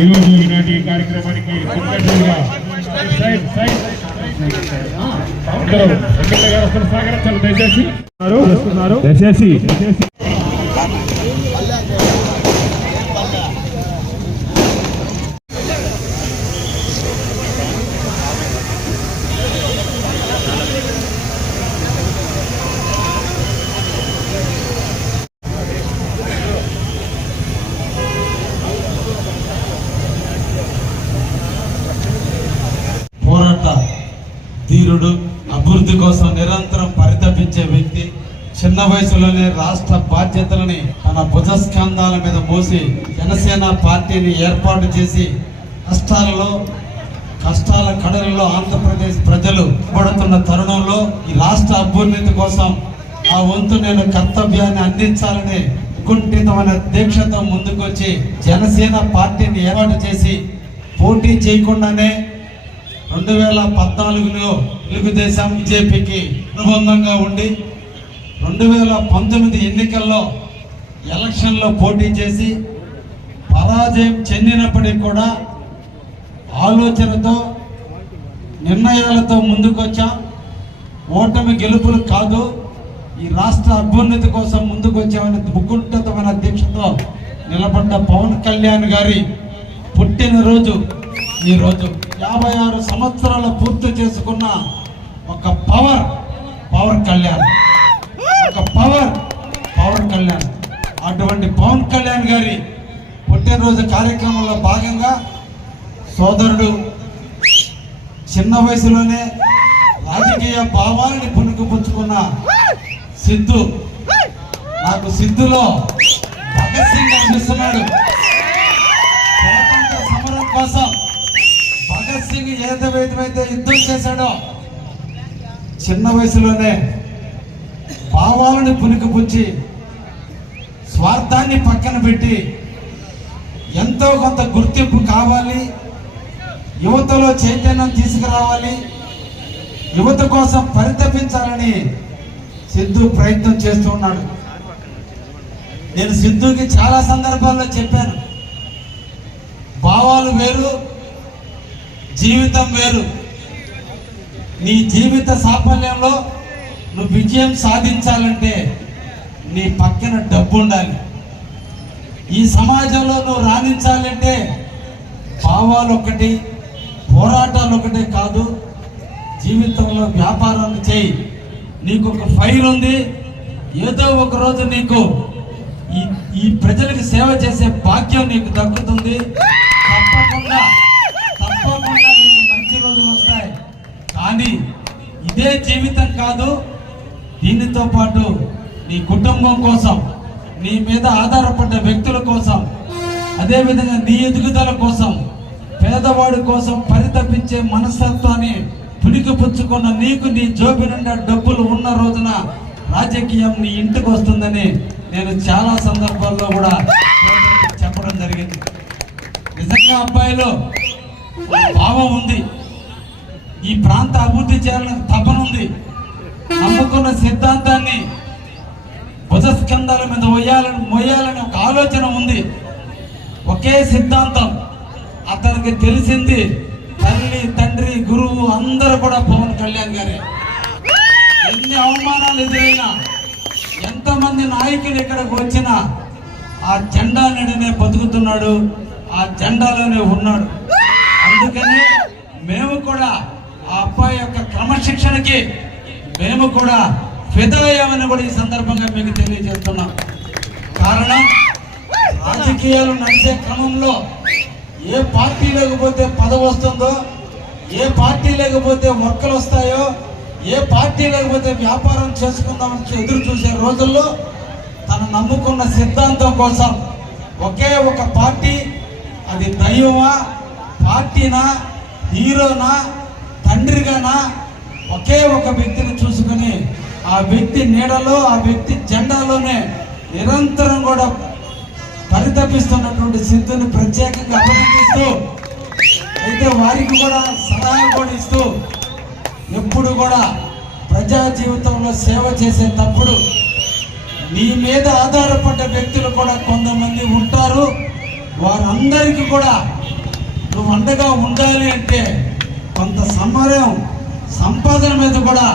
ఈరోజు ఈనాటి కార్యక్రమానికి సహకరించాలి దయచేసి ధీరుడు, అభివృద్ధి కోసం నిరంతరం పరితపించే వ్యక్తి, చిన్న వయసులోనే రాష్ట్ర బాధ్యతలని తన భుజస్కంధాల మీద మోసి జనసేన పార్టీని ఏర్పాటు చేసి కష్టాల కడలలో ఆంధ్రప్రదేశ్ ప్రజలు పడుతున్న తరుణంలో ఈ రాష్ట్ర అభ్యున్నతి కోసం ఆ వంతు నేను కర్తవ్యాన్ని అందించాలని కుంఠితమైన దీక్షతో ముందుకొచ్చి జనసేన పార్టీని ఏర్పాటు చేసి పోటీ చేయకుండానే 2014లో తెలుగుదేశం బీజేపీకి అనుబంధంగా ఉండి 2019 ఎన్నికల్లో ఎలక్షన్లో పోటీ చేసి పరాజయం చెందినప్పటికీ కూడా ఆలోచనతో నిర్ణయాలతో ముందుకొచ్చాం. ఓటమి గెలుపులు కాదు, ఈ రాష్ట్ర అభ్యున్నతి కోసం ముందుకొచ్చామని ముకుంఠితమైన దీక్షతో నిలబడ్డ పవన్ కళ్యాణ్ గారి పుట్టినరోజు ఈరోజు 56 సంవత్సరాలు పూర్తి చేసుకున్న ఒక పవర్ కళ్యాణ్ అటువంటి పవన్ కళ్యాణ్ గారి పుట్టినరోజు కార్యక్రమంలో భాగంగా సోదరుడు చిన్న వయసులోనే రాజకీయ భావాలని పుణుకుపుచ్చుకున్న సిద్ధు, నాకు సిద్ధులో భగత్ సింగ్ అనిపిస్తున్నాడు. స్వాతంత్ర సమరం కోసం భగత్ సింగ్ ఏదైతే యుద్ధం చేశాడో చిన్న వయసులోనే భావాలను పుణికిపుచ్చి స్వార్థాన్ని పక్కన పెట్టి ఎంతో కొంత గుర్తింపు కావాలి, యువతలో చైతన్యం తీసుకురావాలి, యువత కోసం పరితపించాలని సిద్ధు ప్రయత్నం చేస్తూ ఉన్నాడు. నేను సిద్ధుకి చాలా సందర్భాల్లో చెప్పాను, భావాలు వేరు, జీవితం వేరు. నీ జీవిత సాఫల్యంలో నువ్వు విజయం సాధించాలంటే నీ పక్కన డబ్బు ఉండాలి. ఈ సమాజంలో నువ్వు రాణించాలంటే భావాలు ఒకటి, పోరాటాలు ఒకటే కాదు, జీవితంలో వ్యాపారాలు చేయి. నీకు ఒక ఫైల్ ఉంది, ఏదో ఒక రోజు నీకు ఈ ప్రజలకు సేవ చేసే భాగ్యం నీకు దక్కుతుంది. తప్పకుండా నీకు మంచి రోజులు వస్తాయి. కానీ ఇదే జీవితం కాదు, దీనితో పాటు నీ కుటుంబం కోసం, నీ మీద ఆధారపడ్డ వ్యక్తుల కోసం, అదేవిధంగా నీ ఎదుగుదల కోసం, పేదవాడి కోసం పరితపించే మనస్తత్వాన్ని పుణికిపుచ్చుకున్న నీకు నీ జోబి నిండా డబ్బులు ఉన్న రోజున రాజకీయం నీ ఇంటికి వస్తుందని నేను చాలా సందర్భాల్లో కూడా చెప్పడం జరిగింది. నిజంగా అబ్బాయిలో భావం ఉంది, ఈ ప్రాంత అభివృద్ధి చేయాలని తపన ఉంది, నమ్ముకున్న సిద్ధాంతాన్ని భుజస్కంధాల మీద మొయ్యాలని ఒక ఆలోచన ఉంది. ఒకే సిద్ధాంతం అతనికి తెలిసింది, తల్లి తండ్రి గురువు అందరూ కూడా పవన్ కళ్యాణ్ గారే. ఎన్ని అవమానాలు ఎదురైనా, ఎంతమంది నాయకులు ఇక్కడికి వచ్చినా ఆ జెండా నడినే బతుకుతున్నాడు, ఆ జెండాలోనే ఉన్నాడు. అందుకనే మేము కూడా ఆ అబ్బాయి యొక్క క్రమశిక్షణకి మేము కూడా ఫిదా అయ్యామని కూడా ఈ సందర్భంగా మీకు తెలియజేస్తున్నాం. కారణం, రాజకీయాలు నడిచే క్రమంలో ఏ పార్టీ లేకపోతే పదవి వస్తుందో, ఏ పార్టీ లేకపోతే మొక్కలు వస్తాయో, ఏ పార్టీ లేకపోతే వ్యాపారం చేసుకుందామని ఎదురు చూసే రోజుల్లో తను నమ్ముకున్న సిద్ధాంతం కోసం ఒకే ఒక పార్టీ, అది దైవమా, పార్టీనా, హీరోనా, తండ్రిగానా, ఒకే ఒక వ్యక్తిని చూసుకుని ఆ వ్యక్తి నీడలో, ఆ వ్యక్తి జెండాలోనే నిరంతరం కూడా పరితపిస్తున్నటువంటి సిద్ధుని ప్రత్యేకంగా అభినందిస్తూ, అయితే వారికి కూడా సలహా కూడా ఇస్తూ, ఎప్పుడు కూడా ప్రజా జీవితంలో సేవ చేసేటప్పుడు నీ మీద ఆధారపడ్డ వ్యక్తులు కూడా కొంతమంది ఉంటారు, వారందరికీ కూడా నువ్వు అండగా ఉండాలి అంటే కొంత సమరం సంపాదన మీద కూడా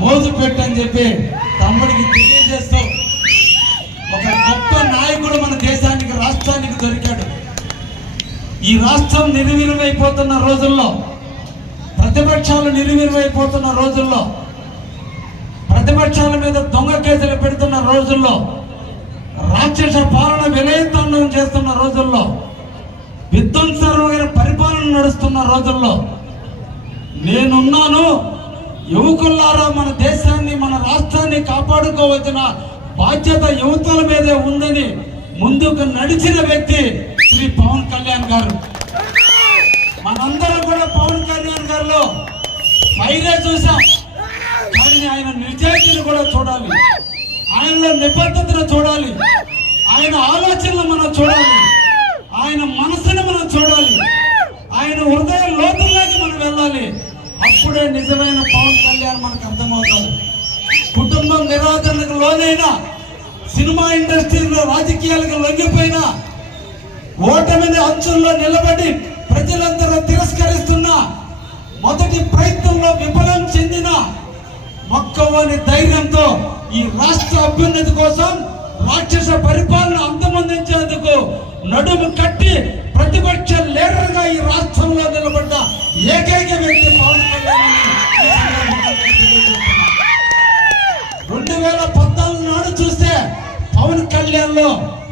మోజు పెట్టని చెప్పి తమ్ముడికి తెలియజేస్తూ ఒక గొప్ప నాయకుడు మన దేశానికి రాష్ట్రానికి దొరికాడు. ఈ రాష్ట్రం నిర్వీర్యమైపోతున్న రోజుల్లో, ప్రతిపక్షాలు నిర్వీర్యమైపోతున్న రోజుల్లో, ప్రతిపక్షాల మీద దొంగ కేసులు పెడుతున్న రోజుల్లో, రాక్షస పాలన విలయతాండవం చేస్తున్న రోజుల్లో, విధ్వంసకరమైన పరిపాలన నడుస్తున్న రోజుల్లో నేనున్నాను, యువకులారా మన దేశాన్ని మన రాష్ట్రాన్ని కాపాడుకోవచ్చిన బాధ్యత యువతల మీదే ఉందని ముందుకు నడిచిన వ్యక్తి శ్రీ పవన్ కళ్యాణ్ గారు. మనందరం కూడా పవన్ కళ్యాణ్ గారిలో పైరే చూసాం, కానీ ఆయన నిజాయితీని కూడా చూడాలి, ఆయనలో నిబద్ధతను చూడాలి, ఆయన ఆలోచనలు మనం చూడాలి, ఆయన మనసుని మనం చూడాలి, ఆయన హృదయ లోతుల్లోకి మనం వెళ్ళాలి. అప్పుడే నిజమైన పవన్ కళ్యాణ్ మనకు అర్థమవుతాడు. కుటుంబం నిరాదరణకు లోనైనా, సినిమా ఇండస్ట్రీలో రాజకీయాలకు లొంగిపోయినా, ఓటమిని అంచుల్లో నిలబడి ప్రజలందరూ తిరస్కరిస్తున్నా, మొదటి ప్రయత్నంలో విఫలం చెందిన మొక్కవని ధైర్యంతో ఈ రాష్ట్ర అభ్యున్నతి కోసం, రాక్షస పరిపాలన అంతమొందించేందుకు నడుము కట్టి ప్రతిపక్ష లీడర్ గా ఈ రాష్ట్రంలో నిలబడ్డ ఏకైక వ్యక్తి పవన్ కళ్యాణ్. 2014 నాడు చూస్తే పవన్ కళ్యాణ్ లో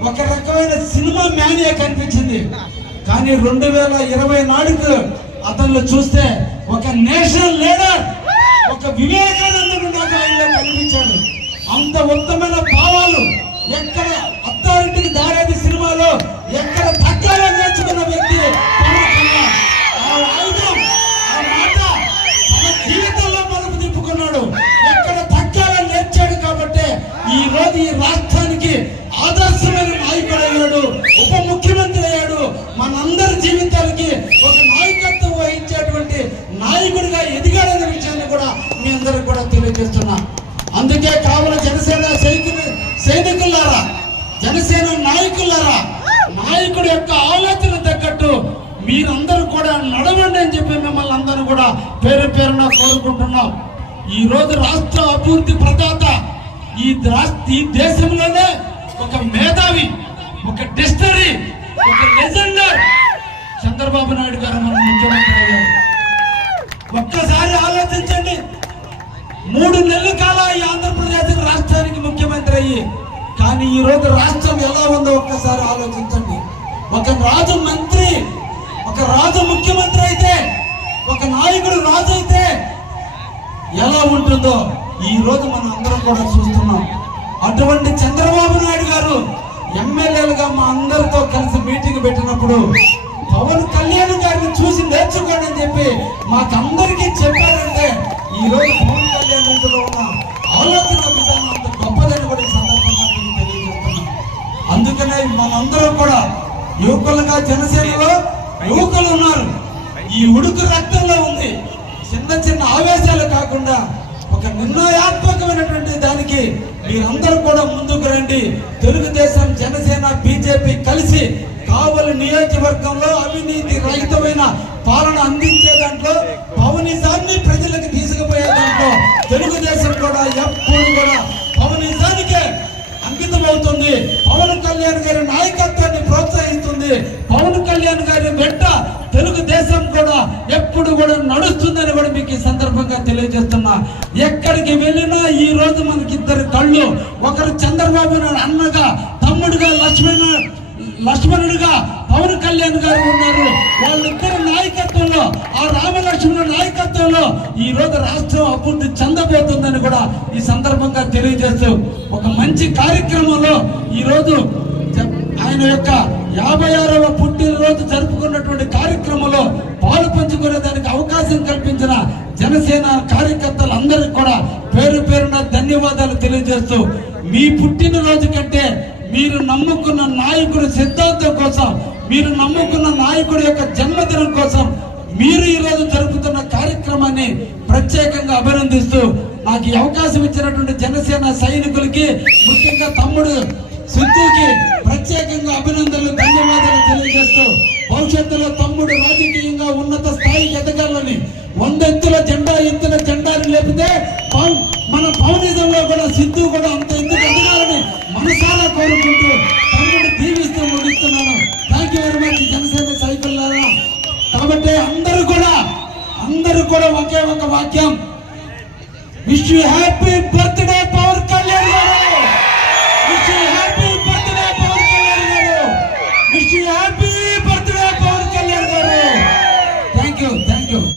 ఒక రకమైన సినిమా మ్యానియా కనిపించింది, కానీ 2020 నాడుకు అతను చూస్తే ఒక నేషనల్ లీడర్, ఒక వివేకానందుడు నాకు ఆయనలో కనిపించాడు. అంత ఉత్తమైన భావాలు ఎక్కడ అథారిటీకి దారేది సినిమాలో ఎక్కడ తక్కువ నేర్చుకున్న వ్యక్తి పవన్ కళ్యాణ్. ఆ ఆయుధం, ఆ మాట తన జీవితంలో మలుపు తిప్పుకున్నాడు, ఎక్కడ తక్కువ నేర్చాడు. కాబట్టి ఈ రోజు ఈ రాష్ట్రానికి ఆదర్శమైన నాయకుడు అయ్యాడు, ఉప ముఖ్యమంత్రి అయ్యాడు, మనందరి జీవితాలకి ఒక నాయకత్వం వహించేటువంటి నాయకుడిగా ఎదిగాడనే విషయాన్ని కూడా మీ అందరికి కూడా తెలియజేస్తున్నా. అందుకే కావున జనసేన సైనికులారా, జనసేన నాయకులారా, నాయకుడి యొక్క ఆలోచన తగ్గట్టు మీరందరూ కూడా నడవండి అని చెప్పి మిమ్మల్ని అందరూ కూడా పేరు పేరున కోరుకుంటున్నాం. ఈ రోజు రాష్ట్ర అభివృద్ధి ప్రదాత, ఈ దేశంలోనే ఒక మేధావి, ఒక డిస్టరీ, ఒక లెజెండర్ చంద్రబాబు నాయుడు గారు మన ముఖ్యమంత్రి అయ్యారు. ఒక్కసారి ఆలోచించండి, 3 నెలల కాలం ఈ ఆంధ్రప్రదేశ్ రాష్ట్రానికి ముఖ్యమంత్రి అయ్యి, కానీ ఈ రోజు రాష్ట్రం ఎలా ఉందో ఒక్కసారి ఆలోచించండి. ఒక రాజు మంత్రి, ఒక రాజు ముఖ్యమంత్రి అయితే, ఒక నాయకుడు రాజు అయితే ఎలా ఉంటుందో ఈ రోజు మనం అందరం కూడా చూస్తున్నాం. అటువంటి చంద్రబాబు నాయుడు గారు ఎమ్మెల్యేలుగా మా అందరితో కలిసి మీటింగ్ పెట్టినప్పుడు పవన్ కళ్యాణ్ గారిని చూసి నేర్చుకోండి అని చెప్పి మాకందరికీ చెప్పారంటే ఈ రోజు పవన్ కళ్యాణ్ ఇందులో ఉన్న ఆలోచన విధానం అంత గొప్పదని కూడా ఈ సందర్భంగా మీకు తెలియజేస్తున్నాం. అందుకనే మనందరం కూడా యువకులుగా, జనసేనలో యువకులు ఉన్నారు, ఈ ఉడుకు రక్తంలో ఉంది. చిన్న చిన్న ఆవేశాలు కాకుండా ఒక నిర్ణయాత్మకమైనటువంటి దానికి మీరందరూ కూడా ముందుకు రండి. తెలుగుదేశం, జనసేన, బీజేపీ కలిసి కావలి నియోజకవర్గంలో అవినీతి రహితమైన పాలన అందించే దాంట్లో, పవనిజాన్ని ప్రజలకు తీసుకుపోయే దాంట్లో తెలుగుదేశం కూడా ఎప్పుడు కూడా పవనిజానికే అంకితం అవుతుంది. పవన్ కళ్యాణ్ గారి నాయకత్వాన్ని ప్రోత్సహిస్తుంది. పవన్ కళ్యాణ్ గారి వెంట తెలుగుదేశం కూడా ఎప్పుడు కూడా నడుస్తుందని కూడా మీకు ఈ సందర్భంగా తెలియజేస్తున్నా. ఎక్కడికి వెళ్ళినా ఈ రోజు మనకి 2 కళ్ళు, ఒకరు చంద్రబాబు నాయుడు అన్నగా, తమ్ముడుగా లక్ష్మణుడిగా పవన్ కళ్యాణ్ గారు ఉన్నారు. వాళ్ళిద్దరి నాయకత్వంలో, ఆ రామలక్ష్మణ నాయకత్వంలో ఈ రోజు రాష్ట్రం అభివృద్ధి చెందబోతుందని కూడా ఈ సందర్భంగా తెలియజేస్తూ, ఒక మంచి కార్యక్రమంలో ఈ రోజు ఆయన యొక్క 56వ పుట్టినరోజు జరుపుకున్నటువంటి కార్యక్రమంలో పాలు పంచుకునే దానికి అవకాశం కల్పించిన జనసేన కార్యకర్తలందరికీ కూడా పేరు పేరున ధన్యవాదాలు తెలియజేస్తూ, మీ పుట్టినరోజు కంటే మీరు నమ్ముకున్న నాయకుడి సిద్ధాంతం కోసం, మీరు నమ్ముకున్న నాయకుడి యొక్క జన్మదినం కోసం మీరు ఈ రోజు జరుపుతున్న కార్యక్రమాన్ని ప్రత్యేకంగా అభినందిస్తూ, నాకు ఈ అవకాశం ఇచ్చినటువంటి జనసేన సైనికులకి, ముఖ్యంగా తమ్ముడు సిద్ధుకి ప్రత్యేకంగా అభినందనలు, ధన్యవాదాలు తెలియజేస్తాను. భవిష్యత్తులో తమ్ముడు రాజకీయంగా ఉన్నత స్థాయికి ఎదగాలని 100 ఎత్తుల జెండా ఎత్తున జెండాని లేపితే మన పౌనిజంలో కూడా సిద్ధు కూడా అంత ఎత్తుకు ఎదగాలని మనసారా కోరుకుంటూ తమ్ముడు దీవిస్తూ ముగిస్తున్నాను. Thank you very much Janasena సైకిల్లారా. కాబట్టి అందరూ కూడా ఒకే ఒక వాక్యం, విష్ యూ హ్యాపీ బర్త్డే.